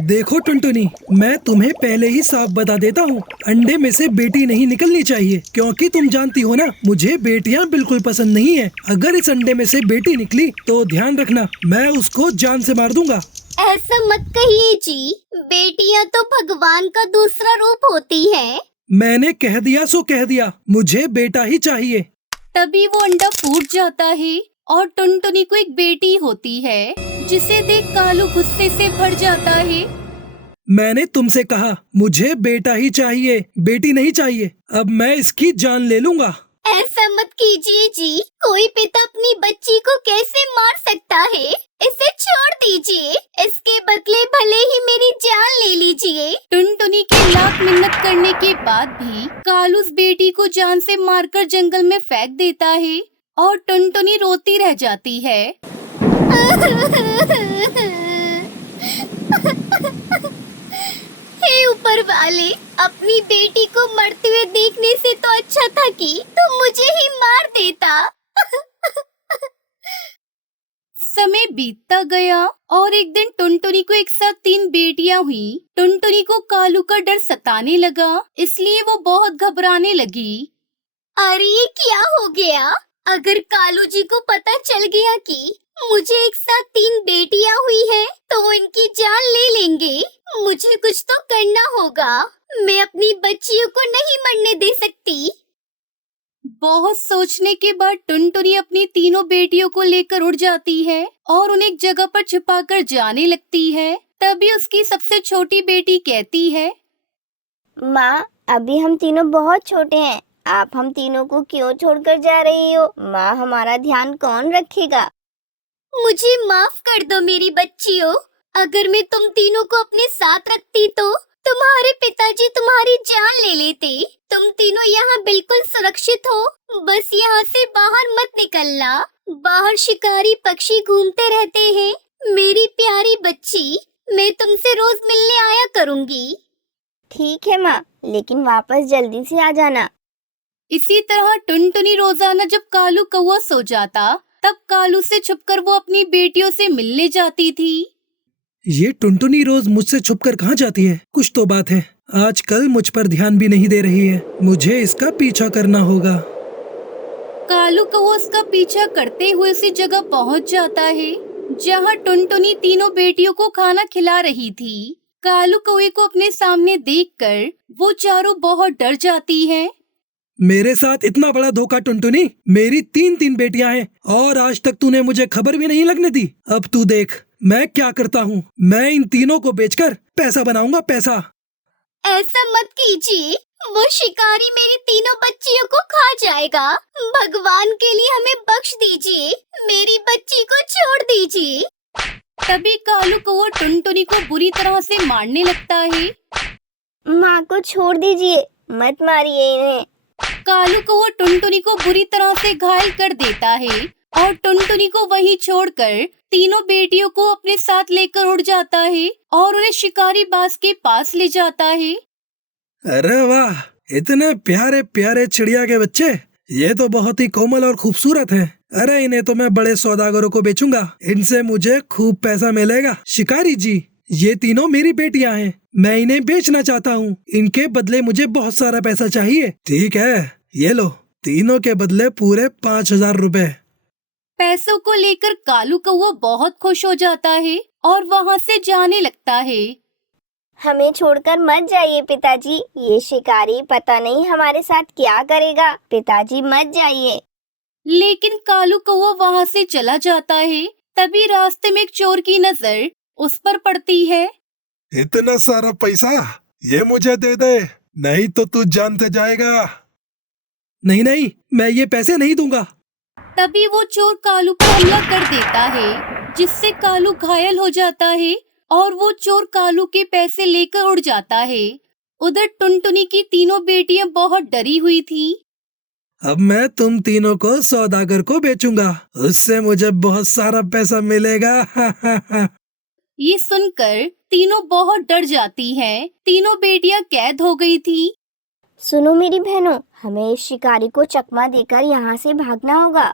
देखो टुनटुनी, मैं तुम्हें पहले ही साफ बता देता हूँ, अंडे में से बेटी नहीं निकलनी चाहिए, क्योंकि तुम जानती हो ना, मुझे बेटियाँ बिल्कुल पसंद नहीं है। अगर इस अंडे में से बेटी निकली तो ध्यान रखना, मैं उसको जान से मार दूंगा। ऐसा मत कहिए जी, बेटियाँ तो भगवान का दूसरा रूप होती है। मैंने कह दिया सो कह दिया, मुझे बेटा ही चाहिए। तभी वो अंडा फूट जाता है और टुनटुनी को एक बेटी होती है, जिसे देख कालू गुस्से से भर जाता है। मैंने तुमसे कहा मुझे बेटा ही चाहिए, बेटी नहीं चाहिए। अब मैं इसकी जान ले लूंगा। ऐसा मत कीजिए जी, कोई पिता अपनी बच्ची को कैसे मार सकता है? इसे छोड़ दीजिए, इसके बदले भले ही मेरी जान ले लीजिए। टुनटुनी के लाख मिन्नत करने के बाद भी कालू उस बेटी को जान से मारकर जंगल में फेंक देता है और टुनटुनी रोती रह जाती है। हे ऊपर वाले, अपनी बेटी को मरते हुए देखने से तो अच्छा था कि तुम मुझे ही मार देता। समय बीतता गया और एक दिन टुनटुनी को एक साथ 3 बेटियां हुई। टुनटुनी को कालू का डर सताने लगा, इसलिए वो बहुत घबराने लगी। अरे ये क्या हो गया? अगर कालू जी को पता चल गया कि मुझे एक साथ 3 बेटियां हुई हैं, तो वो इनकी जान ले लेंगे। मुझे कुछ तो करना होगा। मैं अपनी बच्चियों को नहीं मरने दे सकती। बहुत सोचने के बाद टुनटुनी अपनी तीनों बेटियों को लेकर उड़ जाती है और उन्हें एक जगह पर छिपाकर जाने लगती है। तभी उसकी सबसे छोटी बेटी कहती है, माँ, अभी हम तीनों बहुत छोटे हैं। आप हम तीनों को क्यों छोड़कर जा रही हो? माँ, हमारा ध्यान कौन रखेगा? मुझे माफ कर दो मेरी बच्चियों। अगर मैं तुम तीनों को अपने साथ रखती तो तुम्हारे पिताजी तुम्हारी जान ले लेते। तुम तीनों यहाँ बिल्कुल सुरक्षित हो। बस यहाँ से बाहर मत निकलना। बाहर शिकारी पक्षी घूमते रहते हैं। मेरी प्यारी बच्ची, मैं तुमसे रोज मिलने आया करूँगी। ठीक है माँ, लेकिन वापस जल्दी से आ जाना। इसी तरह टुनटुनी रोजाना जब कालू कौवा सो जाता, तब कालू से छुपकर वो अपनी बेटियों से मिलने जाती थी। ये टुनटुनी रोज मुझसे छुपकर कहाँ जाती है? कुछ तो बात है। आजकल मुझ पर ध्यान भी नहीं दे रही है। मुझे इसका पीछा करना होगा। कालू कौवा उसका पीछा करते हुए उसी जगह पहुंच जाता है जहां टुनटुनी तीनों बेटियों को खाना खिला रही थी। कालू कौवे को अपने सामने देखकर वो चारों बहुत डर जाती हैं। मेरे साथ इतना बड़ा धोखा टुनटुनी, मेरी 3 बेटियां हैं और आज तक तूने मुझे खबर भी नहीं लगने दी। अब तू देख मैं क्या करता हूँ। मैं इन तीनों को बेचकर पैसा बनाऊंगा, पैसा। ऐसा मत कीजिए, वो शिकारी मेरी तीनों बच्चियों को खा जाएगा। भगवान के लिए हमें बख्श दीजिए। मेरी बच्ची को छोड़ दीजिए। तभी कालू कौवा टुनटुनी को बुरी तरह से मारने लगता है। माँ को छोड़ दीजिए, मत मारिए इन्हें। कालू कौवा टुनटुनी को बुरी तरह से घायल कर देता है और टुनटुनी को वहीं छोड़कर तीनों बेटियों को अपने साथ लेकर उड़ जाता है और उन्हें शिकारी बाज के पास ले जाता है। अरे वाह, इतने प्यारे प्यारे चिड़िया के बच्चे। ये तो बहुत ही कोमल और खूबसूरत हैं। अरे इन्हें तो मैं बड़े सौदागरों को बेचूंगा। इनसे मुझे खूब पैसा मिलेगा। शिकारी जी, ये तीनों मेरी बेटियां हैं। मैं इन्हें बेचना चाहता हूँ। इनके बदले मुझे बहुत सारा पैसा चाहिए। ठीक है, ये लो, तीनों के बदले पूरे 5,000 रुपए। पैसों को लेकर कालू कौवा बहुत खुश हो जाता है और वहाँ से जाने लगता है। हमें छोड़कर मत जाइए पिताजी, ये शिकारी पता नहीं हमारे साथ क्या करेगा। पिताजी मत जाइए। लेकिन कालू कौवा वहाँ से चला जाता है। तभी रास्ते में एक चोर की नजर उस पर पड़ती है। इतना सारा पैसा ये मुझे दे दे, नहीं तो तू जानते जाएगा। नहीं नहीं, मैं ये पैसे नहीं दूंगा। तभी वो चोर कालू पर हमला कर देता है, जिससे कालू घायल हो जाता है और वो चोर कालू के पैसे लेकर उड़ जाता है। उधर टुनटुनी की तीनों बेटियां बहुत डरी हुई थीं। अब मैं तुम तीनों को सौदागर को बेचूंगा, उससे मुझे बहुत सारा पैसा मिलेगा। ये सुनकर तीनों बहुत डर जाती हैं। तीनों बेटियां कैद हो गई थी। सुनो मेरी बहनों, हमें इस शिकारी को चकमा देकर यहाँ से भागना होगा।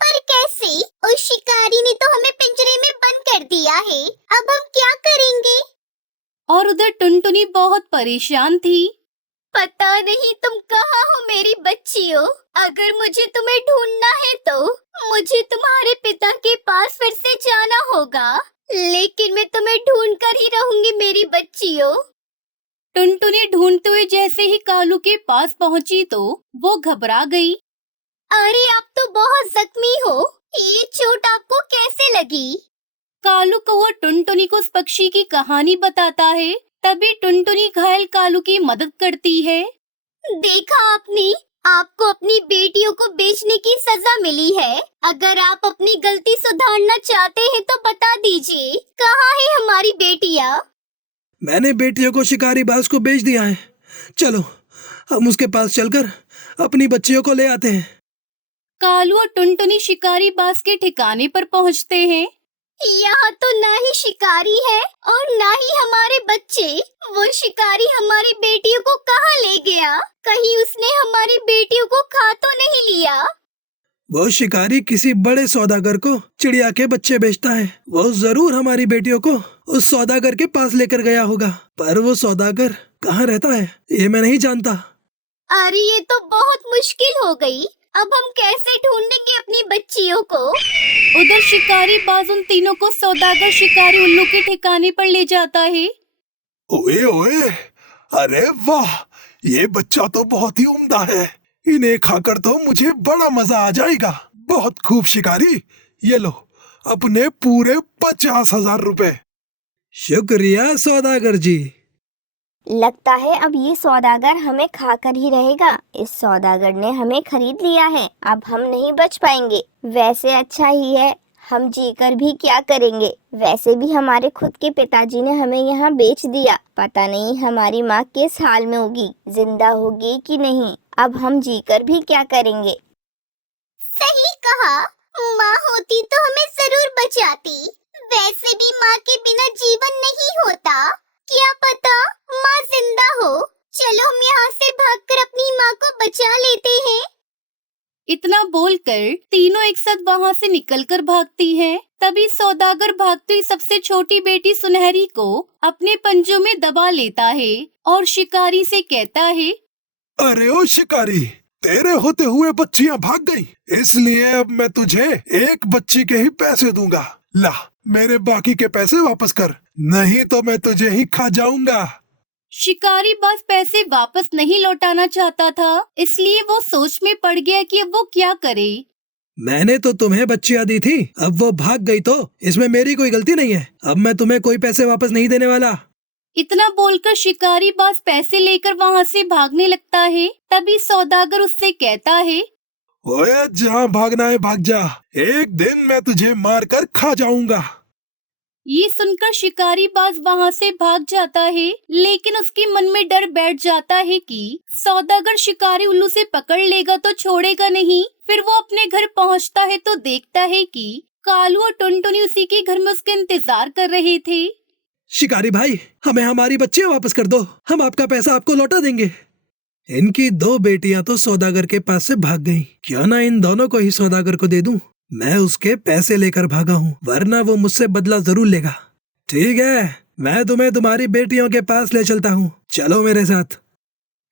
पर कैसे? उस शिकारी ने तो हमें पिंजरे में बंद कर दिया है। अब हम क्या करेंगे? और उधर टुनटुनी बहुत परेशान थी। पता नहीं तुम कहाँ हो मेरी बच्चियों। अगर मुझे तुम्हें ढूंढना है तो मुझे तुम्हारे पिता के पास फिर से जाना होगा, लेकिन मैं तुम्हें ढूंढ कर ही रहूंगी मेरी बच्चियों। टुनटुनी ढूंढते हुए जैसे ही कालू के पास पहुंची तो वो घबरा गई। अरे आप तो बहुत जख्मी हो, ये चोट आपको कैसे लगी? कालू कौवा टुनटुनी को उस पक्षी की कहानी बताता है। तभी टुनटुनी घायल कालू की मदद करती है। देखा आपने, आपको अपनी बेटियों को बेचने की सजा मिली है। अगर आप अपनी गलती सुधारना चाहते हैं तो बता दीजिए, कहाँ है हमारी बेटियाँ? मैंने बेटियों को शिकारी बाज को बेच दिया है। चलो हम उसके पास चलकर अपनी बच्चियों को ले आते हैं। कालू और टुनटुनी शिकारी बाज के ठिकाने पर पहुंचते हैं। यहाँ तो ना ही शिकारी है और ना ही हमारे बच्चे। वो शिकारी हमारी बेटियों को कहाँ ले गया? कहीं उसने हमारी बेटियों को खा तो नहीं लिया? वो शिकारी किसी बड़े सौदागर को चिड़िया के बच्चे बेचता है। वो जरूर हमारी बेटियों को उस सौदागर के पास लेकर गया होगा, पर वो सौदागर कहाँ रहता है ये मैं नहीं जानता। अरे ये तो बहुत मुश्किल हो गई। अब हम कैसे ढूंढेंगे अपनी बच्चियों को? उधर शिकारी बाज उन तीनों को सौदागर शिकारी उल्लू के ठिकाने पर ले जाता है। ओए ओए, अरे वाह, ये बच्चा तो बहुत ही उम्दा है। इन्हें खाकर तो मुझे बड़ा मजा आ जाएगा। बहुत खूब शिकारी, ये लो अपने पूरे 50,000 रुपए। शुक्रिया सौदागर जी। लगता है अब ये सौदागर हमें खाकर ही रहेगा। इस सौदागर ने हमें खरीद लिया है, अब हम नहीं बच पाएंगे। वैसे अच्छा ही है, हम जीकर भी क्या करेंगे। वैसे भी हमारे खुद के पिताजी ने हमें यहाँ बेच दिया। पता नहीं हमारी माँ किस हाल में होगी, जिंदा होगी कि नहीं। अब हम जीकर भी क्या करेंगे। सही कहा, माँ होती तो हमें जरूर बचाती। वैसे भी माँ के बिना जीवन नहीं होता। क्या पता माँ जिंदा हो। चलो हम यहाँ से भागकर अपनी माँ को बचा लेते हैं। इतना बोलकर तीनों एक साथ वहाँ से निकलकर भागती हैं। तभी सौदागर भागती हुई सबसे छोटी बेटी सुनहरी को अपने पंजों में दबा लेता है और शिकारी से कहता है, अरे ओ शिकारी, तेरे होते हुए बच्चियां भाग गई, इसलिए अब मैं तुझे एक बच्ची के ही पैसे दूंगा। ला मेरे बाकी के पैसे वापस कर, नहीं तो मैं तुझे ही खा जाऊंगा। शिकारी बाज पैसे वापस नहीं लौटाना चाहता था, इसलिए वो सोच में पड़ गया कि अब वो क्या करे। मैंने तो तुम्हें बच्चियां दी थी, अब वो भाग गई तो इसमें मेरी कोई गलती नहीं है। अब मैं तुम्हें कोई पैसे वापस नहीं देने वाला। इतना बोलकर शिकारी बाज पैसे लेकर वहाँ से भागने लगता है। तभी सौदागर उससे कहता है, ओए जहाँ भागना है भाग जा, एक दिन मैं तुझे मार कर खा जाऊंगा। ये सुनकर शिकारी बाज वहाँ से भाग जाता है, लेकिन उसके मन में डर बैठ जाता है कि सौदागर शिकारी उल्लू से पकड़ लेगा तो छोड़ेगा नहीं। फिर वो अपने घर पहुँचता है तो देखता है कि कालू और टुनटुनी उसी के घर में उसके इंतजार कर रहे थे। शिकारी भाई, हमें हमारी बच्चियां वापस कर दो, हम आपका पैसा आपको लौटा देंगे। इनकी दो बेटियां तो सौदागर के पास से भाग गईं। क्यों ना इन दोनों को ही सौदागर को दे दूं। मैं उसके पैसे लेकर भागा हूँ, वरना वो मुझसे बदला जरूर लेगा। ठीक है, मैं तुम्हें तुम्हारी बेटियों के पास ले चलता हूँ, चलो मेरे साथ।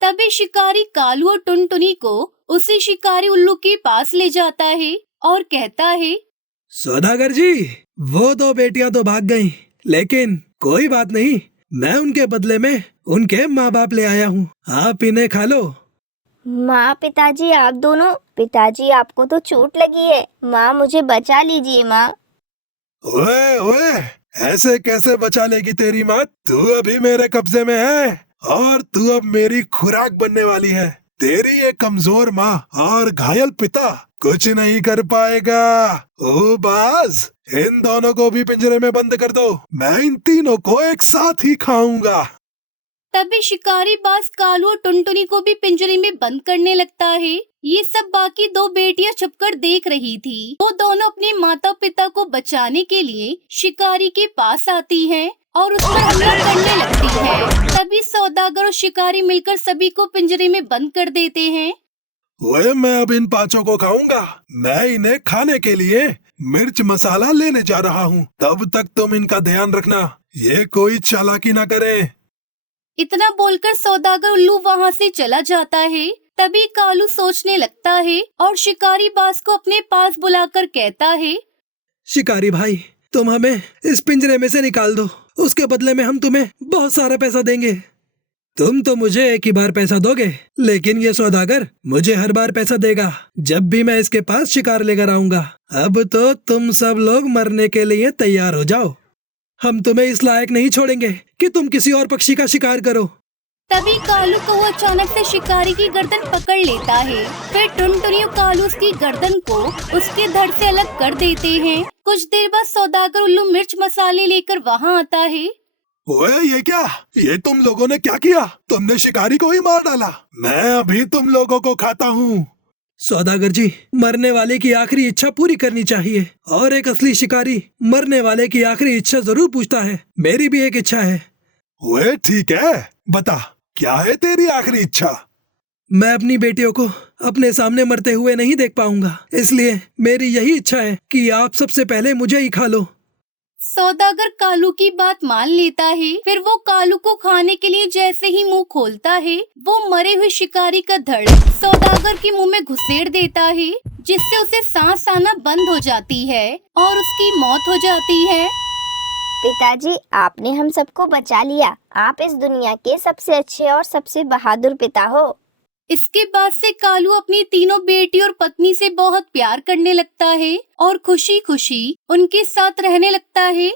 तभी शिकारी कालू और टुनटुनी को उसी शिकारी उल्लू के पास ले जाता है और कहता है, सौदागर जी, वो दो बेटियां तो भाग गईं, लेकिन कोई बात नहीं, मैं उनके बदले में उनके माँ बाप ले आया हूँ, आप इन्हें खा लो। माँ पिताजी आप दोनों, पिताजी आपको तो चोट लगी है, माँ मुझे बचा लीजिए माँ। ओए ओए, ऐसे कैसे बचा लेगी तेरी माँ? तू अभी मेरे कब्जे में है और तू अब मेरी खुराक बनने वाली है। तेरी ये कमजोर माँ और घायल पिता कुछ नहीं कर पाएगा। ओ बाज, इन दोनों को भी पिंजरे में बंद कर दो, मैं इन तीनों को एक साथ ही खाऊंगा। तभी शिकारी बाज कालू और टुनटुनी को भी पिंजरे में बंद करने लगता है। ये सब बाकी दो बेटियां छुपकर देख रही थी। वो दोनों अपने माता पिता को बचाने के लिए शिकारी के पास आती हैं और उस पर हमला करने लगती है। तभी सौदागर और शिकारी मिलकर सभी को पिंजरे में बंद कर देते हैं। ओए, मैं अब इन पांचों को खाऊंगा। मैं इन्हें खाने के लिए मिर्च मसाला लेने जा रहा हूँ, तब तक तुम इनका ध्यान रखना। ये कोई चालाकी ना करे। इतना बोलकर सौदागर उल्लू वहाँ से चला जाता है। तभी कालू सोचने लगता है और शिकारी बाज को अपने पास बुलाकर कहता है, शिकारी भाई, तुम हमें इस पिंजरे में से निकाल दो, उसके बदले में हम तुम्हें बहुत सारा पैसा देंगे। तुम तो मुझे एक ही बार पैसा दोगे, लेकिन ये सौदागर मुझे हर बार पैसा देगा जब भी मैं इसके पास शिकार लेकर आऊंगा। अब तो तुम सब लोग मरने के लिए तैयार हो जाओ। हम तुम्हें इस लायक नहीं छोड़ेंगे कि तुम किसी और पक्षी का शिकार करो। तभी कालू को वो अचानक से शिकारी की गर्दन पकड़ लेता है। फिर टुनटुनी और कालू उसकी गर्दन को उसके धड़ से अलग कर देते हैं। कुछ देर बाद सौदागर उल्लू मिर्च मसाले लेकर वहाँ आता है। ओए ये क्या? ये तुम लोगों ने क्या किया? तुमने शिकारी को ही मार डाला। मैं अभी तुम लोगों को खाता हूँ। सौदागर जी, मरने वाले की आखिरी इच्छा पूरी करनी चाहिए और एक असली शिकारी मरने वाले की आखिरी इच्छा जरूर पूछता है। मेरी भी एक इच्छा है। ओए ठीक है, बता क्या है तेरी आखिरी इच्छा? मैं अपनी बेटियों को अपने सामने मरते हुए नहीं देख पाऊंगा, इसलिए मेरी यही इच्छा है कि आप सबसे पहले मुझे ही खा लो। सौदागर कालू की बात मान लेता है। फिर वो कालू को खाने के लिए जैसे ही मुंह खोलता है, वो मरे हुए शिकारी का धड़ सौदागर के मुंह में घुसेड़ देता है, जिससे उसे सांस आना बंद हो जाती है और उसकी मौत हो जाती है। पिताजी, आपने हम सबको बचा लिया। आप इस दुनिया के सबसे अच्छे और सबसे बहादुर पिता हो। इसके बाद से कालू अपनी तीनों बेटी और पत्नी से बहुत प्यार करने लगता है और खुशी खुशी उनके साथ रहने लगता है।